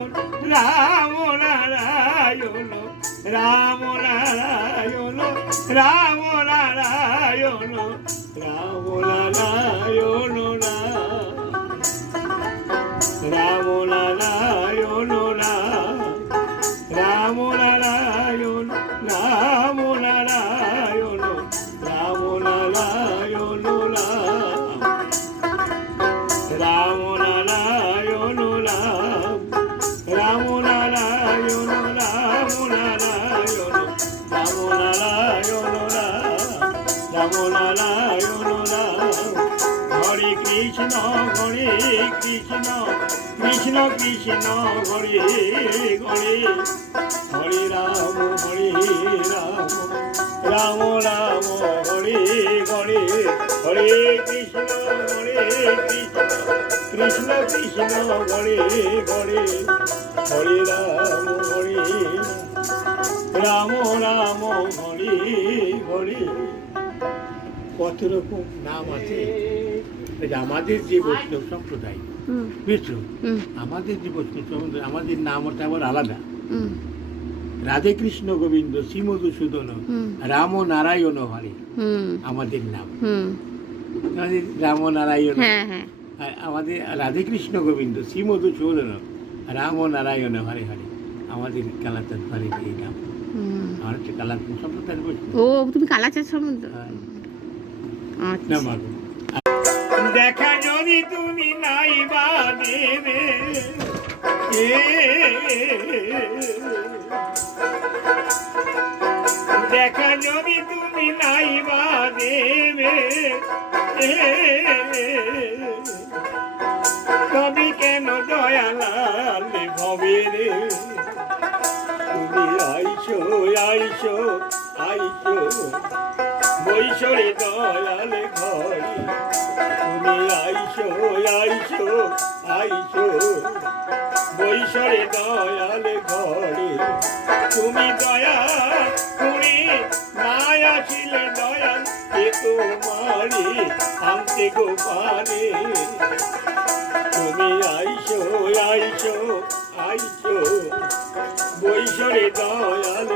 রাম নারায়ণ রাম নারায়ণ রাম নারায়ণ রাম নারায়ণ রাম নারায়ণ রাম নারায়ণ রাম নারায়ণ রাম নারায়ণ রাম নারায়ণ রাম নারায়ণ রাম নারায়ণ রাম নারায়ণ রাম নারায়ণ হরে কৃষ্ণ কৃষ্ণ কৃষ্ণ হরে হরে হরে রাম রাম রাম হরে হরে হরে কৃষ্ণ কৃষ্ণ কৃষ্ণ হরে হরে হরে রাম রাম হরে হরে। কত রকম নাম আছে আমাদের যে বৈষ্ণব সম্প্রদায়, বুঝছো? আমাদের যে বৈষ্ণব সম্প্রদায় আমাদের নাম হচ্ছে আবার আলাদা। রাধে কৃষ্ণ গোবিন্দ শ্রী মধুসূদন রাম নারায়ণ হরে আমাদের নাম, রাম নারায়ণ। আমাদের রাধে কৃষ্ণ গোবিন্দ শ্রী মধুসূদন রাম নারায়ণ হরে হরে আমাদের কালাচাঁদ হরে এই নাম। আমার হচ্ছে কালাচাঁদ সম্প্রদায়ের বৈষ্ণব। ও তুমি কালাচাঁদ সম্প্রদায়। দেখা যদি তুমি নাই বা দেবে, দেখা যদি তুমি নাই বা দেবে, তবে কেন দয়ালাল ভবে রে? তুমি আইসো আইসো আইসো বৈশরে দয়াল ঘরে, তুমি আইসো আইসো আইসো বৈশরে দয়াল ঘরে। তুমি দয়া করে না আসিলে দয়াল এ তোমারে আনতে গোপালে। তুমি আইসো আইসো আইসো বৈশরে দয়াল